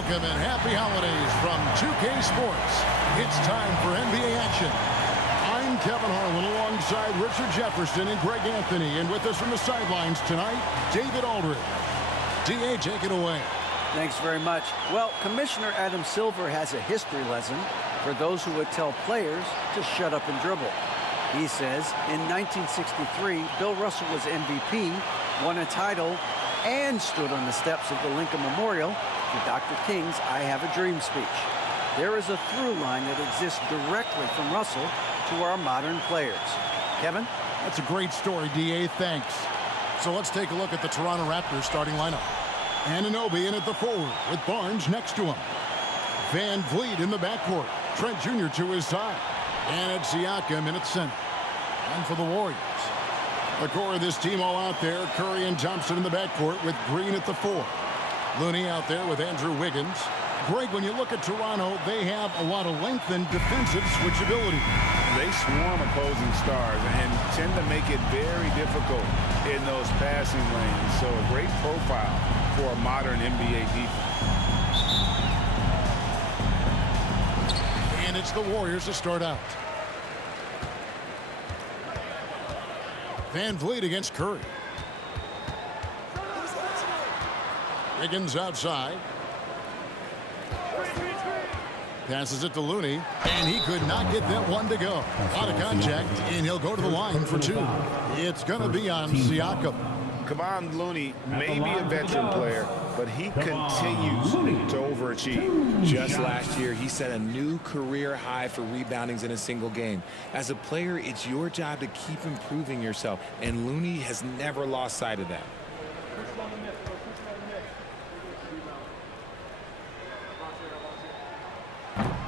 Welcome and happy holidays from 2K Sports. It's time for NBA action. I'm Kevin Harlan alongside Richard Jefferson and Greg Anthony. And with us from the sidelines tonight, David Aldridge. D.A., take it away. Thanks very much. Well, Commissioner Adam Silver has a history lesson for those who would tell players to shut up and dribble. He says in 1963, Bill Russell was MVP, won a title, and stood on the steps of the Lincoln Memorial for Dr. King's I Have a Dream speech. There is a through line that exists directly from Russell to our modern players. Kevin? That's a great story, D.A. Thanks. So let's take a look at the Toronto Raptors starting lineup. Anunoby in at the forward with Barnes next to him. Van Vliet in the backcourt. Trent Jr. to his side. And it's Siakam in at center. And for the Warriors, the core of this team all out there. Curry and Thompson in the backcourt with Green at the 4. Looney out there with Andrew Wiggins. Greg, when you look at Toronto, they have a lot of length and defensive switchability. They swarm opposing stars and tend to make it very difficult in those passing lanes. So a great profile for a modern NBA defense. And it's the Warriors to start out. Van Vliet against Curry. Wiggins outside. Passes it to Looney, and he could not get that one to go. Out of contact, and he'll go to the line for 2. It's going to be on Siakam. Kevon Looney may be a veteran player, but he continues to overachieve. Just last year, he set a new career high for reboundings in a single game. As a player, it's your job to keep improving yourself, and Looney has never lost sight of that.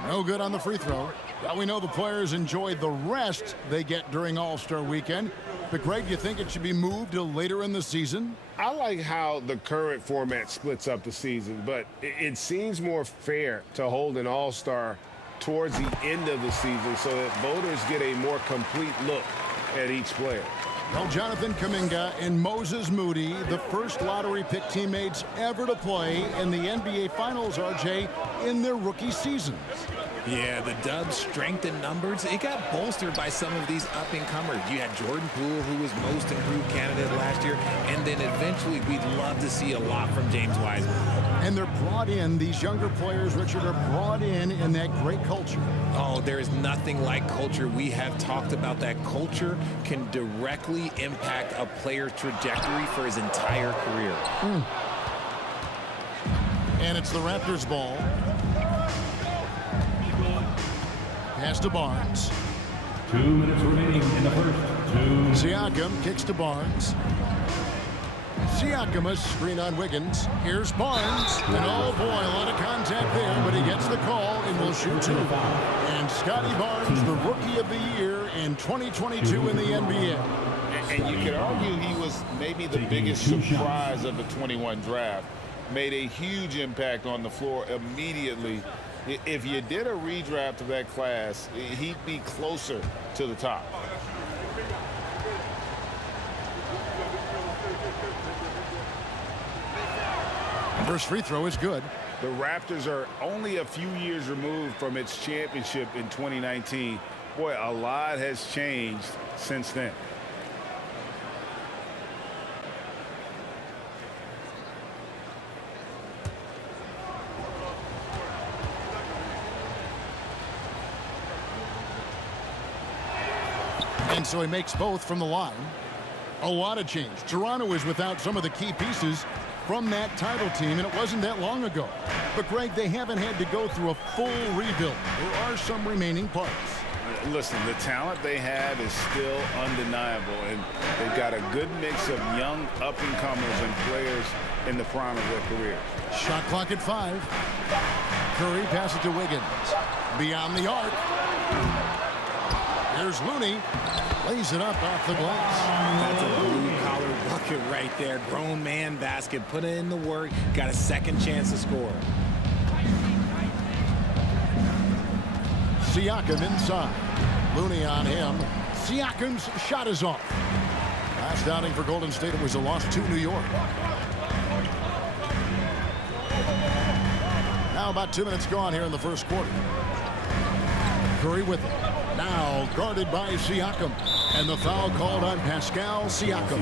No good on the free throw. Well, we know the players enjoy the rest they get during All-Star Weekend. But, Greg, you think it should be moved to later in the season? I like how the current format splits up the season, but it seems more fair to hold an All-Star towards the end of the season so that voters get a more complete look at each player. Well, Jonathan Kuminga and Moses Moody, the first lottery pick teammates ever to play in the NBA Finals, RJ, in their rookie seasons. Yeah, the Dubs' strength in numbers, it got bolstered by some of these up-and-comers. You had Jordan Poole, who was most improved candidate last year, and then eventually we'd love to see a lot from James Wiseman. And they're brought in, these younger players, Richard, are brought in that great culture. Oh, there is nothing like culture. We have talked about that culture can directly impact a player's trajectory for his entire career. And it's the Raptors' ball. Pass to Barnes. 2 minutes remaining in the first. Siakam kicks to Barnes. Siakam, a screen on Wiggins. Here's Barnes. And oh boy, a lot of contact there, but he gets the call and will shoot 2. And Scotty Barnes, the Rookie of the Year in 2022 in the NBA. And you could argue he was maybe the biggest surprise of the 21 draft. Made a huge impact on the floor immediately. If you did a redraft of that class, he'd be closer to the top. First free throw is good. The Raptors are only a few years removed from its championship in 2019. Boy, a lot has changed since then. And so he makes both from the line. A lot of change. Toronto is without some of the key pieces from that title team, and it wasn't that long ago. But, Greg, they haven't had to go through a full rebuild. There are some remaining parts. Listen, the talent they have is still undeniable, and they've got a good mix of young up-and-comers and players in the prime of their career. Shot clock at 5. Curry passes to Wiggins. Beyond the arc. There's Looney. Lays it up off the glass. That's a blue-collar bucket right there. Grown man basket. Put in the work. Got a second chance to score. Siakam inside. Looney on him. Siakam's shot is off. Last outing for Golden State, it was a loss to New York. Now about 2 minutes gone here in the first quarter. Curry with it. Now guarded by Siakam. And the foul called on Pascal Siakam.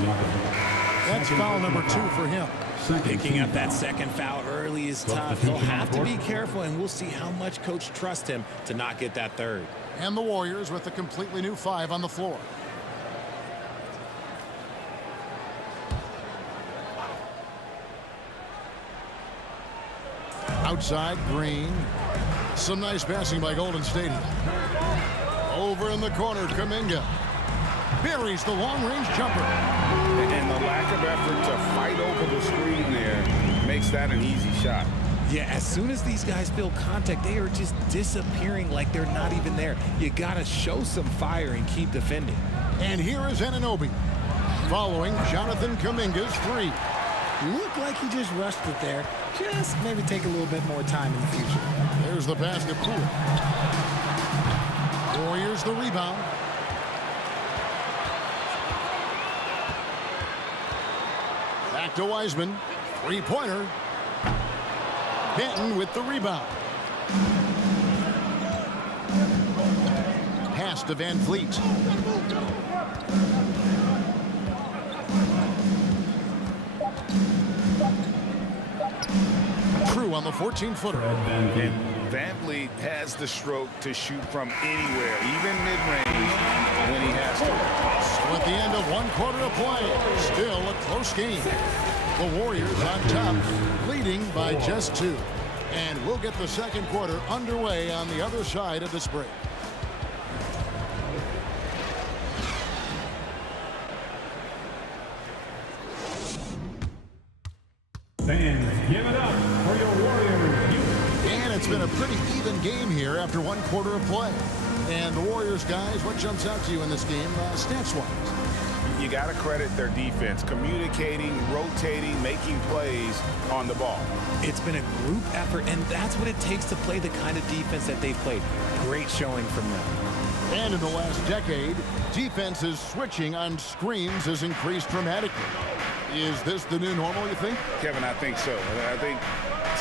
That's foul number 2 for him. Picking up that second foul early is tough. He'll have to be careful, and we'll see how much coach trusts him to not get that third. And the Warriors with a completely new 5 on the floor. Outside, Green. Some nice passing by Golden State. Over in the corner, Kuminga buries the long-range jumper. And the lack of effort to fight over the screen there makes that an easy shot. Yeah, as soon as these guys feel contact, they are just disappearing like they're not even there. You got to show some fire and keep defending. And here is Anunoby following Jonathan Kuminga's 3. Looked like he just rushed it there. Just maybe take a little bit more time in the future. There's the pass to Poole. Warriors the rebound. Back to Wiseman. Three-pointer. Benton with the rebound. Pass to Van Vliet. True on the 14-footer. And Van Vliet has the stroke to shoot from anywhere, even mid-range, when he has to. So at the end of 1 quarter of play, still a close game. The Warriors on top, leading by just 2. And we'll get the second quarter underway on the other side of this break. Fans, give it up for your Warriors. And it's been a pretty even game here after 1 quarter of play. And the Warriors, guys, what jumps out to you in this game stats-wise? You got to credit their defense, communicating, rotating, making plays on the ball. It's been a group effort, and that's what it takes to play the kind of defense that they've played. Great showing from them. And in the last decade, defenses switching on screens has increased dramatically. Is this the new normal, you think? Kevin, I think so. I think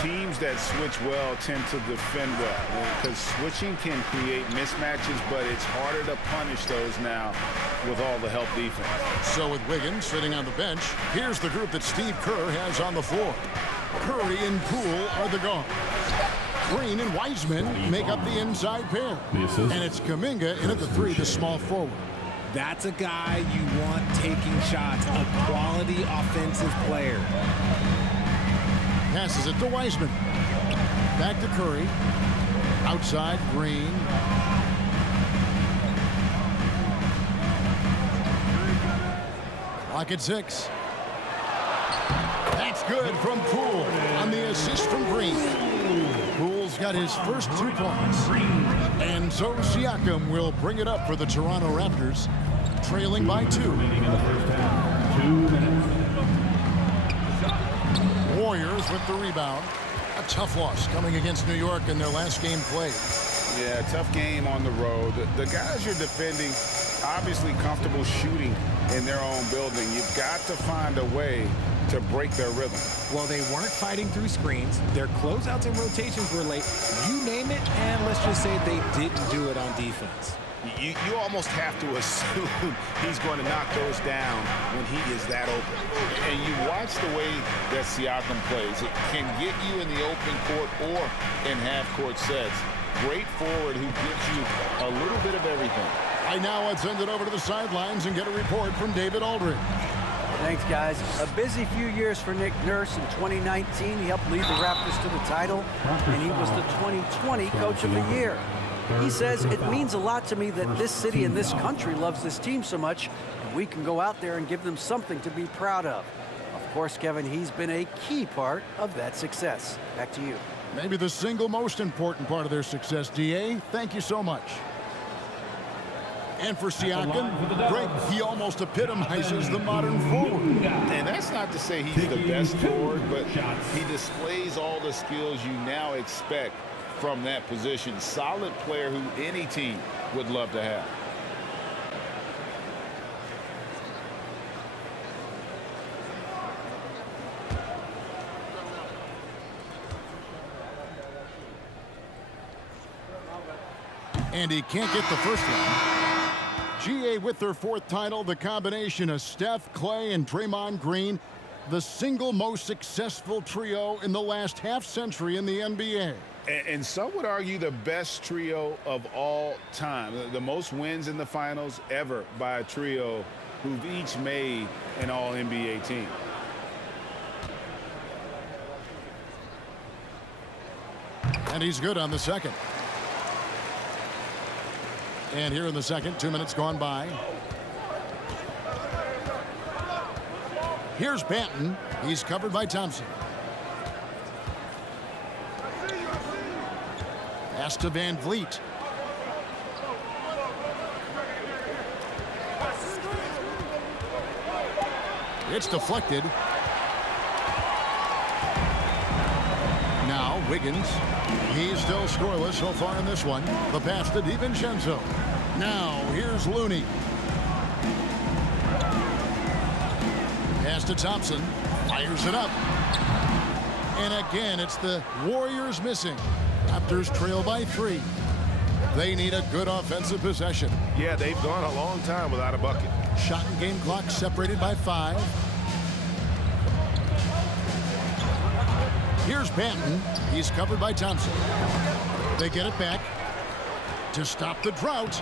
teams that switch well tend to defend well, because switching can create mismatches, but it's harder to punish those now with all the help defense. So with Wiggins sitting on the bench, here's the group that Steve Kerr has on the floor. Curry and Poole are the guards. Green and Wiseman make up the inside pair. And it's Kuminga in at the 3, the small forward. That's a guy you want taking shots, a quality offensive player. Passes it to Wiseman. Back to Curry. Outside, Green. Clock at 6. That's good from Poole on the assist from Green. Poole's got his first 2 points. And so Siakam will bring it up for the Toronto Raptors, trailing by 2. 2 minutes. Warriors with the rebound. A tough loss coming against New York in their last game played. Yeah, tough game on the road. The guys you're defending, obviously comfortable shooting in their own building. You've got to find a way to break their rhythm. Well, they weren't fighting through screens. Their closeouts and rotations were late. You name it, and let's just say they didn't do it on defense. You almost have to assume he's going to knock those down when he is that open. And you watch the way that Siakam plays. It can get you in the open court or in half-court sets. Great forward who gives you a little bit of everything. Right now, let's send it over to the sidelines and get a report from David Aldridge. Thanks, guys. A busy few years for Nick Nurse. In 2019, he helped lead the Raptors to the title, and he was the 2020 Coach of the Year. He says, it means a lot to me that this city and this country loves this team so much, and we can go out there and give them something to be proud of. Of course, Kevin, he's been a key part of that success. Back to you. Maybe the single most important part of their success, D.A. Thank you so much. And for Siakam, Greg, he almost epitomizes the modern forward. And that's not to say he's the best forward, but he displays all the skills you now expect from that position. Solid player who any team would love to have. And he can't get the first one. GA with their 4th title, the combination of Steph, Clay, and Draymond Green, the single most successful trio in the last half-century in the NBA. And some would argue the best trio of all time. The most wins in the finals ever by a trio who've each made an All-NBA team. And he's good on the second. And here in the second, 2 minutes gone by. Here's Banton. He's covered by Thompson. Pass to Van Vliet. It's deflected. Now Wiggins. He's still scoreless so far in this one. The pass to DiVincenzo. Now here's Looney. Pass to Thompson. Fires it up. And again, it's the Warriors missing. Raptors trail by 3. They need a good offensive possession. Yeah, they've gone a long time without a bucket. Shot and game clock separated by 5. Here's Banton. He's covered by Thompson. They get it back to stop the drought.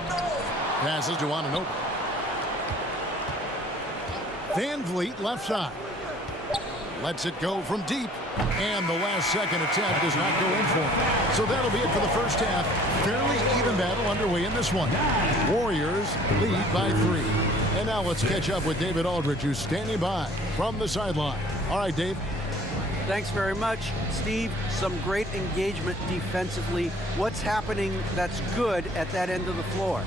Passes to Anunoby. Van Vliet left side. Lets it go from deep. And the last second attempt does not go in for him. So that'll be it for the first half. Fairly even battle underway in this one. Warriors lead by 3. And now let's catch up with David Aldridge, who's standing by from the sideline. All right, Dave. Thanks very much, Steve. Some great engagement defensively. What's happening that's good at that end of the floor?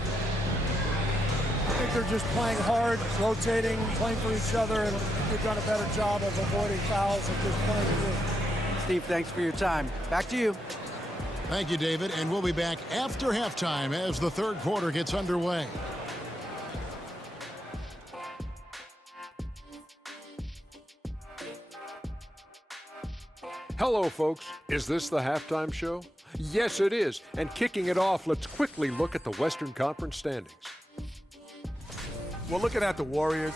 I think they're just playing hard, rotating, playing for each other, and they've done a better job of avoiding fouls and just playing through. Steve, thanks for your time. Back to you. Thank you, David. And we'll be back after halftime as the third quarter gets underway. Hello, folks. Is this the halftime show? Yes, it is. And kicking it off, let's quickly look at the Western Conference standings. Well, looking at the Warriors,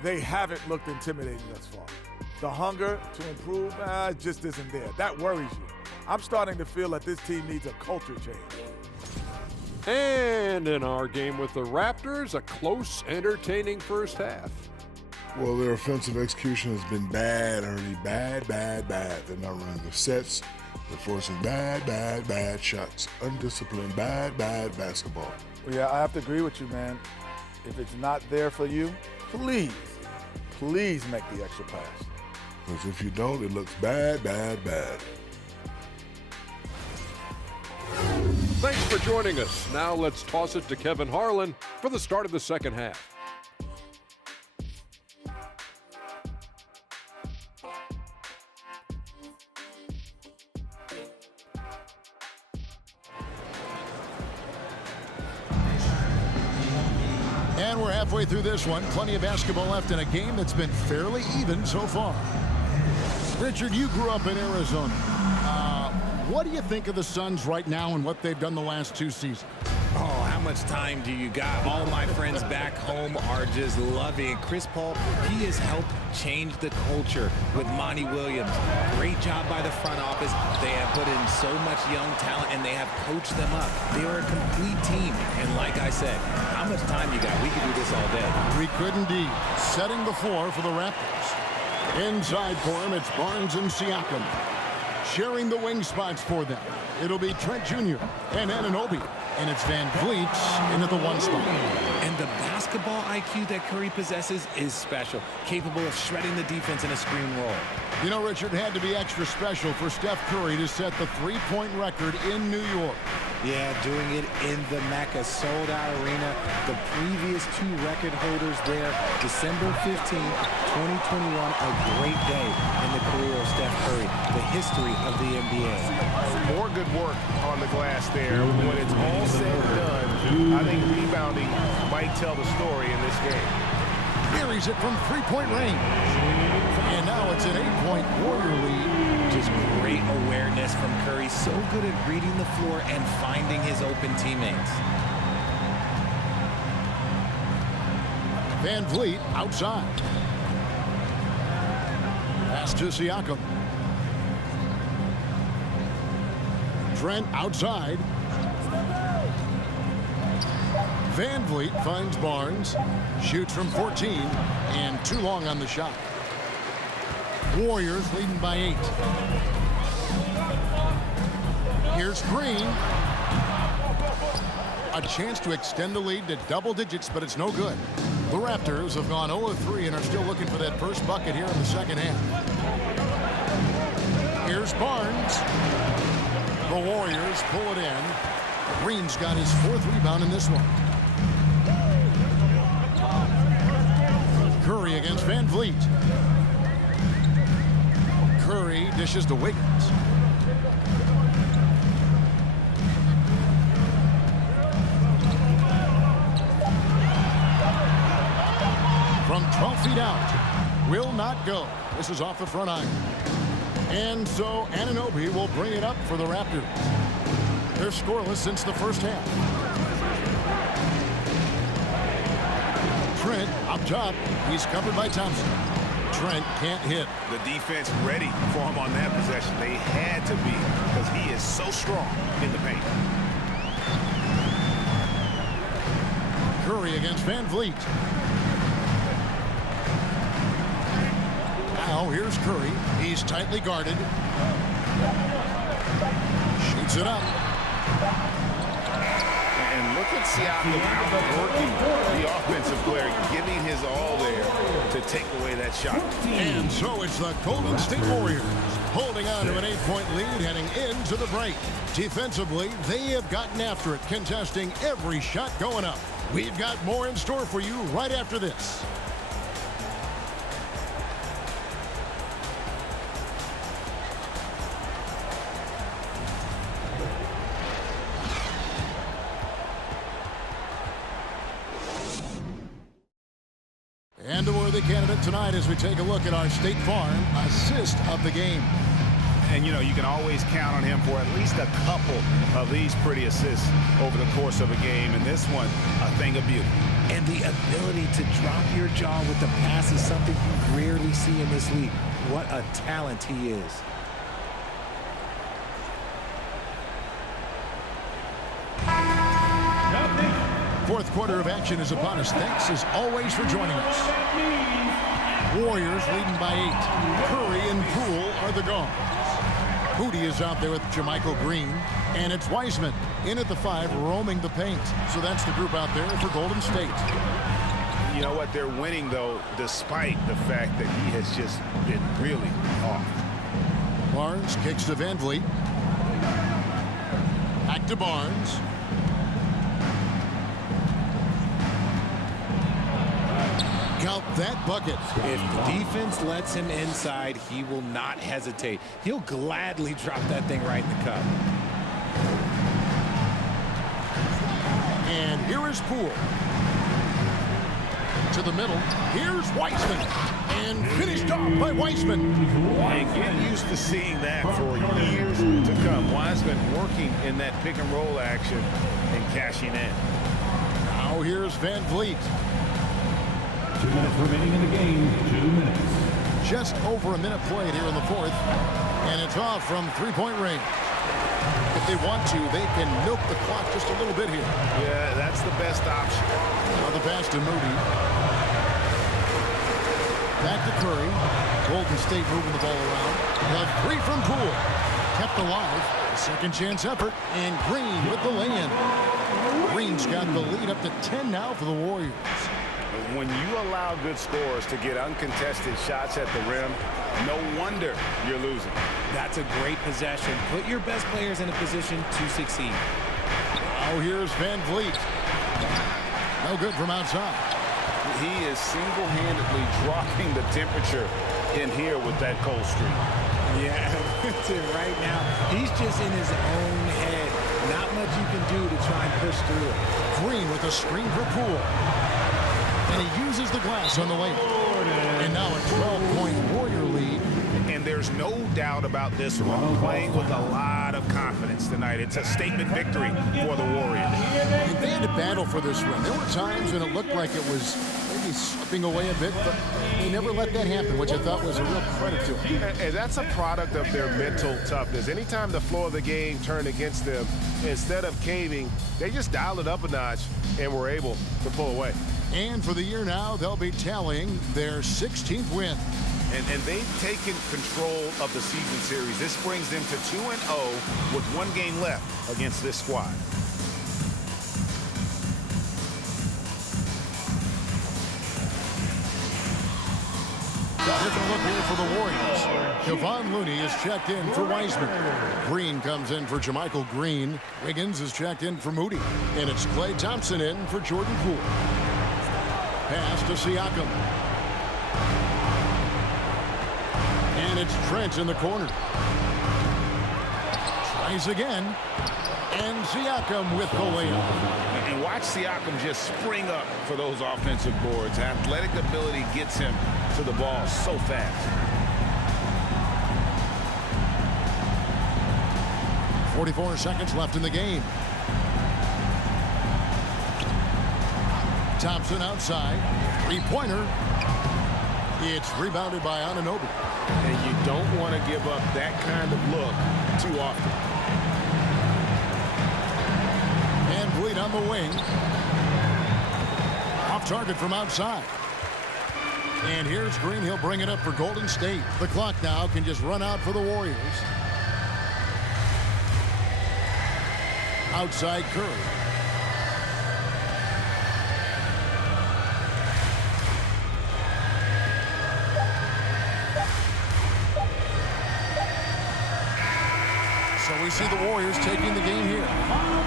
they haven't looked intimidating thus far. The hunger to improve just isn't there. That worries you. I'm starting to feel that this team needs a culture change. And in our game with the Raptors, a close, entertaining first half. Well, their offensive execution has been bad, Ernie. Bad. They're not running the sets. They're forcing bad shots. Undisciplined, bad basketball. Well, yeah, I have to agree with you, man. If it's not there for you, please make the extra pass. Because if you don't, it looks bad. Thanks for joining us. Now let's toss it to Kevin Harlan for the start of the second half. And we're halfway through this one. Plenty of basketball left in a game that's been fairly even so far. Richard, you grew up in Arizona. What do you think of the Suns right now and what they've done the last 2 seasons? Oh, how much time do you got? All my friends back home are just loving it. Chris Paul, he has helped change the culture with Monty Williams. Great job by the front office. They have put in so much young talent, and they have coached them up. They are a complete team. And like I said, how much time you got? We could do this all day. We could indeed. Setting the floor for the Raptors. Inside for him, it's Barnes and Siakam. Sharing the wing spots for them. It'll be Trent Jr. and Anunoby. And it's Van Vliet into the 1 spot. And the basketball IQ that Curry possesses is special, capable of shredding the defense in a screen roll. You know, Richard, it had to be extra special for Steph Curry to set the 3-point record in New York. Yeah, doing it in the Mecca sold-out arena. The previous 2 record holders there, December 15th, 2021, a great day in the career of Steph Curry, the history of the NBA. More good work on the glass there. When it's all said and done, I think rebounding might tell the story in this game. Here he's it from 3-point range. And now it's an 8-point Warrior lead Just great awareness from Curry. So good at reading the floor and finding his open teammates. Van Vliet outside. Pass to Siakam. Trent outside. Van Vliet finds Barnes. Shoots from 14 and too long on the shot. Warriors leading by 8. Here's Green. A chance to extend the lead to double digits, but it's no good. The Raptors have gone 0-3 and are still looking for that first bucket here in the second half. Here's Barnes. The Warriors pull it in. Green's got his 4th rebound in this one. Curry against Van Vliet. Curry dishes to Wiggins. From 12 feet out. Will not go. This is off the front iron. And so Anunoby will bring it up for the Raptors. They're scoreless since the first half. Trent up top. He's covered by Thompson. Trent can't hit. The defense ready for him on that possession. They had to be because he is so strong in the paint. Curry against Van Vliet. Now here's Curry. He's tightly guarded. Shoots it up. And look at Siakam working the offensive player, giving his all there to take away that shot. And so it's the Golden State Warriors holding on to an 8-point lead heading into the break. Defensively, they have gotten after it, contesting every shot going up. We've got more in store for you right after this. And a worthy candidate tonight as we take a look at our State Farm assist of the game. And, you know, you can always count on him for at least a couple of these pretty assists over the course of a game. And this one, a thing of beauty. And the ability to drop your jaw with the pass is something you rarely see in this league. What a talent he is. Fourth quarter of action is upon us. Thanks as always for joining us. Warriors leading by 8. Curry and Poole are the guards. Hootie is out there with Jermichael Green. And it's Wiseman in at the 5, roaming the paint. So that's the group out there for Golden State. You know what? They're winning, though, despite the fact that he has just been really off. Barnes kicks to Van Vliet. Back to Barnes. Count that bucket. If the defense lets him inside, he will not hesitate. He'll gladly drop that thing right in the cup. And here is Poole. To the middle. Here's Wiseman. And finished off by Wiseman. And get used to seeing that for years to come. Wiseman working in that pick and roll action and cashing in. Now here's Van Vliet. 2 minutes remaining in the game. 2 minutes. Just over a minute played here in the fourth. And it's off from three-point range. If they want to, they can milk the clock just a little bit here. Yeah, that's the best option. Now the pass to Moody. Back to Curry. Golden State moving the ball around. The 3 from Poole. Kept alive. A second chance effort. And Green with the lay-in. Green's got the lead up to 10 now for the Warriors. When you allow good scorers to get uncontested shots at the rim, no wonder you're losing. That's a great possession. Put your best players in a position to succeed. Now here's Van Vliet. No good from outside. He is single-handedly dropping the temperature in here with that cold streak. Yeah, right now, he's just in his own head. Not much you can do to try and push through it. Green with a screen for Poole. And he uses the glass on the way. And now a 12-point Warrior lead. And they're there's no doubt about this one. Playing with a lot of confidence tonight. It's a statement victory for the Warriors. They had to battle for this win. There were times when it looked like it was maybe slipping away a bit, but they never let that happen, which I thought was a real credit to them. And that's a product of their mental toughness. Anytime the flow of the game turned against them, instead of caving, they just dialed it up a notch and were able to pull away. And for the year now, they'll be tallying their 16th win. And they've taken control of the season series. This brings them to 2-0 with one game left against this squad. Different look here for the Warriors. Kevon Looney is checked in for Wiseman. Green comes in for Jermichael Green. Wiggins is checked in for Moody. And it's Klay Thompson in for Jordan Poole. Pass to Siakam. And it's Trent in the corner. Tries again. And Siakam with the layup. And watch Siakam just spring up for those offensive boards. Athletic ability gets him to the ball so fast. 44 seconds left in the game. Thompson outside. Three-pointer. It's rebounded by Anunoby. And you don't want to give up that kind of look too often. And Bleed on the wing. Off target from outside. And here's Green. He'll bring it up for Golden State. The clock now can just run out for the Warriors. Outside Curry. So we see the Warriors taking the game here.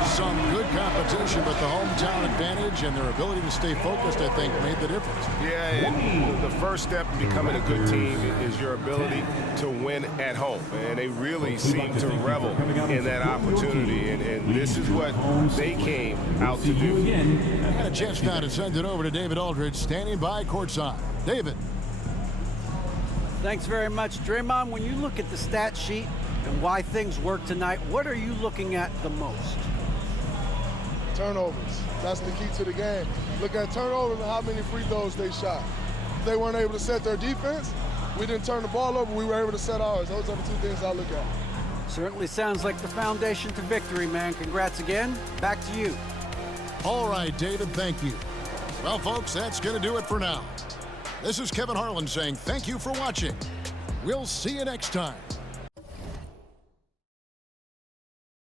Some good competition, but the hometown advantage and their ability to stay focused, I think, made the difference. Yeah, and the first step in becoming a good team is your ability to win at home. And they really seem to revel in that opportunity. And this is what they came out to do. And a chance now to send it over to David Aldridge, standing by courtside. David. Thanks very much, Draymond. When you look at the stat sheet and why things work tonight, what are you looking at the most? Turnovers. That's the key to the game. Look at turnovers and how many free throws they shot. If they weren't able to set their defense, we didn't turn the ball over, we were able to set ours. Those are the two things I look at. Certainly sounds like the foundation to victory, man. Congrats again. Back to you. All right, David, thank you. Well, folks, that's going to do it for now. This is Kevin Harlan saying thank you for watching. We'll see you next time.